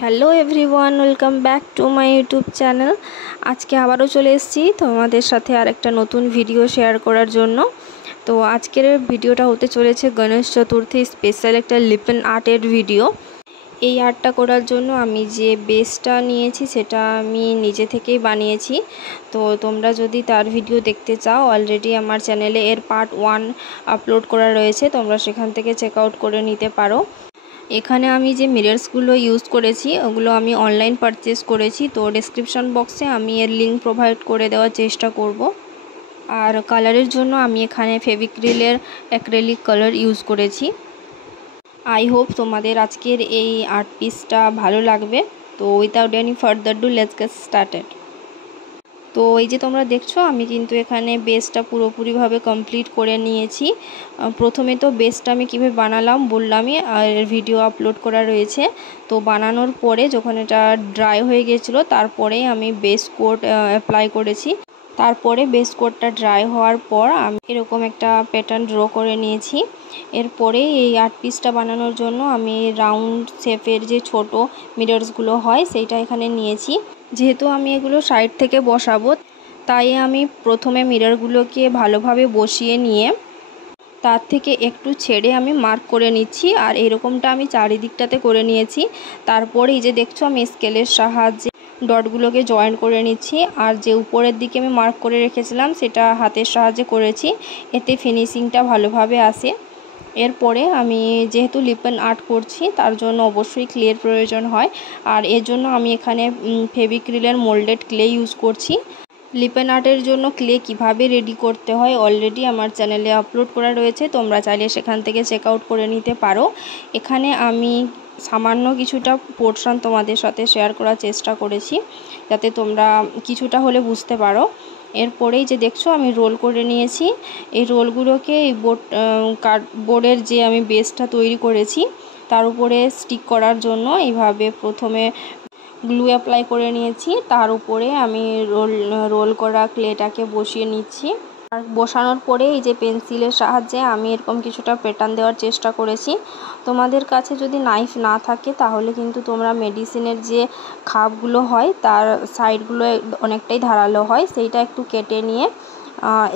Hello everyone, welcome back to my YouTube channel. আজকে আবারও চলে এসেছি তোমাদের সাথে আর একটা নতুন ভিডিও শেয়ার করার জন্য। তো আজকের ভিডিওটা হতে চলেছে গণেশ চতুর্থী স্পেশাল একটা লিপেন আর্টের ভিডিও। এই আর্টটা করার জন্য আমি যে বেসটা নিয়েছি সেটা আমি নিজে থেকেই বানিয়েছি। তো তোমরা যদি তার ভিডিও দেখতে চাও, অলরেডি আমার চ্যানেলে এর পার্ট 1 আপলোড করা রয়েছে, তোমরা সেখান থেকে চেক আউট করে নিতে পারো। এখানে আমি যে মিররসগুলো ইউজ করেছি ওগুলো আমি অনলাইন পারচেস করেছি, তো ডেসক্রিপশন বক্সে আমি এর লিঙ্ক প্রোভাইড করে দেওয়ার চেষ্টা করব। আর কালারের জন্য আমি এখানে ফেভিক্রিলের অ্যাক্রেলিক কালার ইউজ করেছি। আই হোপ তোমাদের আজকের এই আর্ট পিসটা ভালো লাগবে। তো without any further do let's get started. তো এই যে তোমরা দেখছো, আমি কিন্তু এখানে বেসটা পুরোপুরিভাবে কমপ্লিট করে নিয়েছি। প্রথমে তো বেসটা আমি কীভাবে বানালাম বললামই, আর ভিডিও আপলোড করা রয়েছে। তো বানানোর পরে যখন এটা ড্রাই হয়ে গেছিলো, তারপরে আমি বেস কোট অ্যাপ্লাই করেছি। তারপরে বেস কোটটা ড্রাই হওয়ার পর আমি এরকম একটা প্যাটার্ন ড্র করে নিয়েছি। এরপরে এই আর্ট পিসটা বানানোর জন্য আমি রাউন্ড শেপের যে ছোট মিররসগুলো হয় সেইটা এখানে নিয়েছি। যেহেতু আমি এগুলো সাইড থেকে বসাবো, তাই আমি প্রথমে মিররগুলোকে ভালোভাবে বসিয়ে নিয়ে তার থেকে একটু ছেড়ে আমি মার্ক করে নিচ্ছি। আর এরকমটা আমি চারিদিকটাতে করে নিয়েছি। তারপরে এই যে দেখছো, আমি স্কেলের সাহায্যে ডটগুলোকে জয়েন করে নিচ্ছি। আর যে উপরের দিকে আমি মার্ক করে রেখেছিলাম সেটা হাতের সাহায্যে করেছি, এতে ফিনিশিংটা ভালোভাবে আসে। এরপরে আমি যেহেতু লিপেন আর্ট করছি, তার জন্য অবশ্যই ক্লের প্রয়োজন হয়। আর এর জন্য আমি এখানে ফেভিক্রিলের মোল্ডেড ক্লে ইউজ করছি। লিপেন আর্টের জন্য ক্লে কিভাবে রেডি করতে হয় অলরেডি আমার চ্যানেলে আপলোড করা রয়েছে, তোমরা চাইলে সেখান থেকে চেক আউট করে নিতে পারো। এখানে আমি সামান্য কিছুটা পোর্শন তোমাদের সাথে শেয়ার করার চেষ্টা করেছি, যাতে তোমরা কিছুটা হলে বুঝতে পারো। এরপরেই যে দেখছো, আমি রোল করে নিয়েছি। এই রোলগুলোকে এই কার্ডবোর্ডের যে আমি বেসটা তৈরি করেছি তার উপরে স্টিক করার জন্য এইভাবে প্রথমে গ্লু অ্যাপ্লাই করে নিয়েছি। তার উপরে আমি রোল করা ক্লেটাকে বসিয়ে নিচ্ছি। আর বসানোর পরে এই যে পেন্সিলের সাহায্যে আমি এরকম কিছুটা প্যাটার্ন দেওয়ার চেষ্টা করেছি। তোমাদের কাছে যদি নাইফ না থাকে তাহলে কিন্তু তোমরা মেডিসিনের যে খাপগুলো হয় তার সাইডগুলো অনেকটাই ধারালো হয়, সেইটা একটু কেটে নিয়ে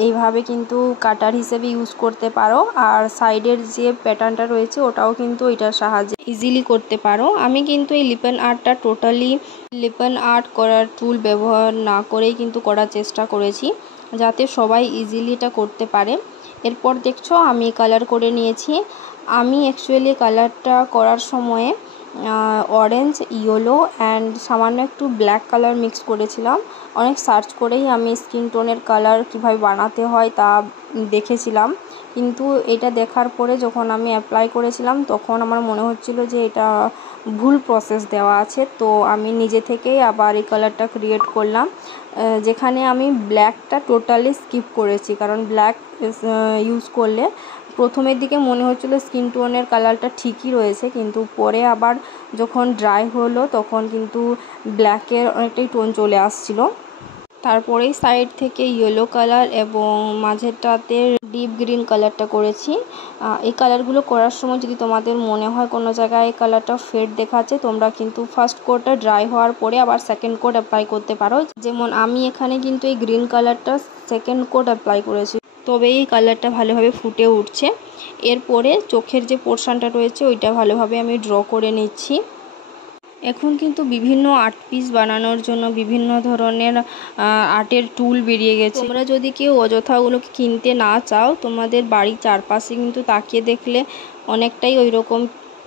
এইভাবে কিন্তু কাটার হিসেবে ইউজ করতে পারো। আর সাইডের যে প্যাটার্নটা রয়েছে ওটাও কিন্তু এটার সাহায্যে ইজিলি করতে পারো। আমি কিন্তু এই লিপেন আর্টটা টোটালি লিপেন আর্ট করার টুল ব্যবহার না করেই কিন্তু করার চেষ্টা করেছি, যাতে সবাই ইজিলি এটা করতে পারে। এরপর দেখছো আমি কালার করে নিয়েছি। আমি অ্যাকচুয়ালি কালারটা করার সময়ে অরেঞ্জ, ইয়েলো অ্যান্ড সামান্য একটু ব্ল্যাক কালার মিক্স করেছিলাম। অনেক সার্চ করেই আমি স্কিন টোনের কালার কীভাবে বানাতে হয় তা দেখেছিলাম, কিন্তু এটা দেখার পরে যখন আমি অ্যাপ্লাই করেছিলাম তখন আমার মনে হচ্ছিলো যে এটা ভুল প্রসেস দেওয়া আছে। তো আমি নিজে থেকেই আবার এই কালারটা ক্রিয়েট করলাম, যেখানে আমি ব্ল্যাকটা টোটালি স্কিপ করেছি, কারণ ব্ল্যাক ইউজ করলে প্রথমের দিকে মনে হচ্ছিলো স্কিন টোনের কালারটা ঠিকই রয়েছে, কিন্তু পরে আবার যখন ড্রাই হলো তখন কিন্তু ব্ল্যাকের অনেকটাই টোন চলে আসছিলো। তারপরেই সাইড থেকে ইয়েলো কালার এবং মাঝেরটাতে ডিপ গ্রিন কালারটা করেছি। এই কালারগুলো করার সময় যদি তোমাদের মনে হয় কোনো জায়গায় এই কালারটা ফেড দেখাচ্ছে, তোমরা কিন্তু ফার্স্ট কোটটা ড্রাই হওয়ার পরে আবার সেকেন্ড কোট অ্যাপ্লাই করতে পারো। যেমন আমি এখানে কিন্তু এই গ্রিন কালারটা সেকেন্ড কোট অ্যাপ্লাই করেছি, তবে এই কালারটা ভালোভাবে ফুটে উঠছে। এরপরে চোখের যে পোর্শনটা রয়েছে ওইটা ভালোভাবে আমি ড্র করে নিচ্ছি। এখন কিন্তু বিভিন্ন আর্ট পিস বানানোর জন্য বিভিন্ন ধরনের আর্টের টুল বেরিয়ে গেছে। তোমরা যদি কেউ অযথা ওগুলোকে কিনতে না চাও, তোমাদের বাড়ির চারপাশে কিন্তু তাকিয়ে দেখলে অনেকটাই ওই রকম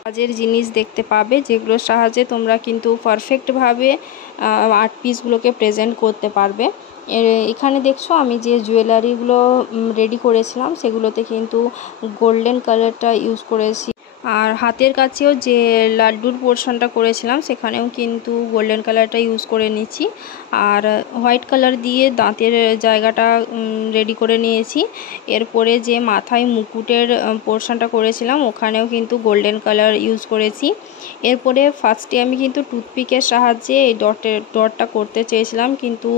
কাজের জিনিস দেখতে পাবে, যেগুলোর সাহায্যে তোমরা কিন্তু পারফেক্টভাবে আর্ট পিসগুলোকে প্রেজেন্ট করতে পারবে। এখানে দেখছো আমি যে জুয়েলারিগুলো রেডি করেছিলাম সেগুলোতে কিন্তু গোল্ডেন কালারটা ইউজ করেছি। আর হাতের কাছেও যে লাড্ডুর পোর্শনটা করেছিলাম সেখানেও কিন্তু গোল্ডেন কালারটা ইউজ করে নিচ্ছি। আর হোয়াইট কালার দিয়ে দাঁতের জায়গাটা রেডি করে নিয়েছি। এরপরে যে মাথায় মুকুটের পোর্শনটা করেছিলাম ওখানেও কিন্তু গোল্ডেন কালার ইউজ করেছি। এরপরে ফার্স্টে আমি কিন্তু টুথপিকের সাহায্যে এই ডটটা করতে চেয়েছিলাম, কিন্তু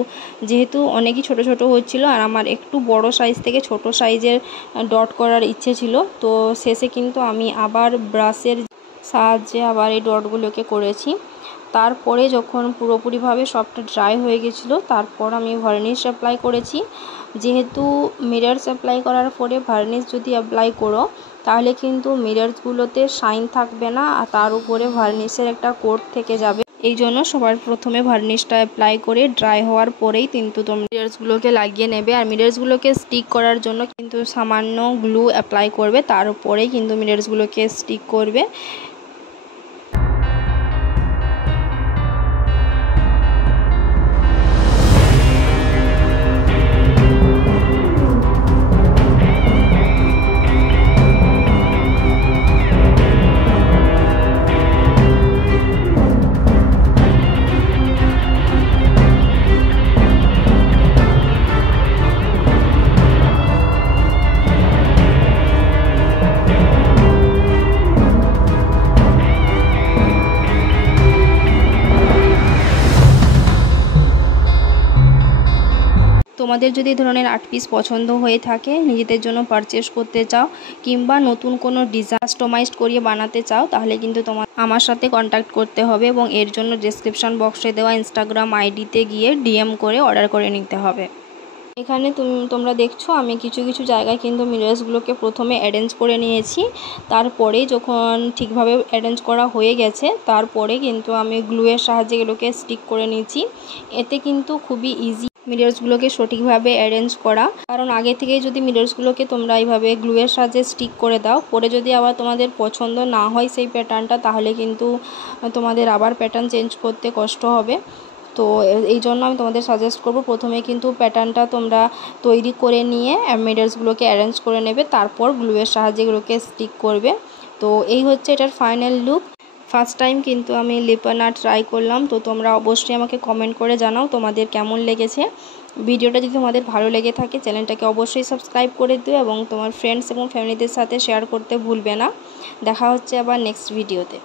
যেহেতু অনেকই ছোট ছোট হচ্ছিল আর আমার একটু বড় সাইজ থেকে ছোট সাইজের ডট করার ইচ্ছে ছিল, তো শেষে কিন্তু আমি আবার ব্রাশের সাহায্যে আবার এই ডটগুলোকে করেছি। তারপরে যখন পুরোপুরিভাবে সবটা ড্রাই হয়ে গেছিলো তারপর আমি ভার্নিশ অ্যাপ্লাই করেছি। যেহেতু মিরর্স অ্যাপ্লাই করার পরে ভার্নিশ যদি অ্যাপ্লাই করো তাহলে কিন্তু মিরর্সগুলোতে শাইন থাকবে না, আর তার উপরে ভার্নিশের একটা কোট থেকে যাবে। এই জন্য সবার প্রথমে ভার্নিশটা অ্যাপ্লাই করে ড্রাই হওয়ার পরেই কিন্তু তোমরা মিরর্সগুলোকে লাগিয়ে নেবে। আর মিরর্সগুলোকে স্টিক করার জন্য কিন্তু সামান্য গ্লু অ্যাপ্লাই করবে, তার উপরেই কিন্তু মিরর্সগুলোকে স্টিক করবে। তোমাদের যদি এই ধরনের আর্ট পিস পছন্দ হয়ে থাকে, নিজেদের জন্য পারচেস করতে চাও কিংবা নতুন কোনো ডিজাইন কাস্টমাইজড করিয়ে বানাতে চাও, তাহলে কিন্তু আমার সাথে কন্ট্যাক্ট করতে হবে এবং এর জন্য ডেসক্রিপশন বক্সে দেওয়া ইনস্টাগ্রাম আইডিতে গিয়ে ডিএম করে অর্ডার করে নিতে হবে। এখানে তোমরা দেখছো আমি কিছু কিছু জায়গায় কিন্তু মিরর্সগুলোকে প্রথমে অ্যারেঞ্জ করে নিয়েছি। তারপরে যখন ঠিকভাবে অ্যারেঞ্জ করা হয়ে গেছে তারপরে কিন্তু আমি গ্লুয়ের সাহায্যে এগুলোকে স্টিক করে নিয়েছি। এতে কিন্তু খুবই ইজি মিরর্সগুলোকে সঠিকভাবে অ্যারেঞ্জ করা, কারণ আগে থেকেই যদি মিরর্সগুলোকে তোমরা এইভাবে গ্লুয়ের সাহায্যে স্টিক করে দাও, পরে যদি আবার তোমাদের পছন্দ না হয় সেই প্যাটার্নটা, তাহলে কিন্তু তোমাদের আবার প্যাটার্ন চেঞ্জ করতে কষ্ট হবে। তো এই জন্য আমি তোমাদের সাজেস্ট করব প্রথমে কিন্তু প্যাটার্নটা তোমরা তৈরি করে নিয়ে মিরর্সগুলোকে অ্যারেঞ্জ করে নেবে, তারপর গ্লুয়ের সাহায্যে এগুলোকে স্টিক করবে। তো এই হচ্ছে এটার ফাইনাল লুক। ফার্স্ট টাইম কিন্তু আমি লিপন আর্ট ট্রাই করলাম, তো তোমরা অবশ্যই আমাকে কমেন্ট করে জানাও তোমাদের কেমন লেগেছে। ভিডিওটা যদি তোমাদের ভালো লেগে থাকে চ্যানেলটাকে অবশ্যই সাবস্ক্রাইব করে দিও এবং তোমার ফ্রেন্ডস এবং ফ্যামিলিদের সাথে শেয়ার করতে ভুলবে না। দেখা হচ্ছে আবার নেক্সট ভিডিওতে।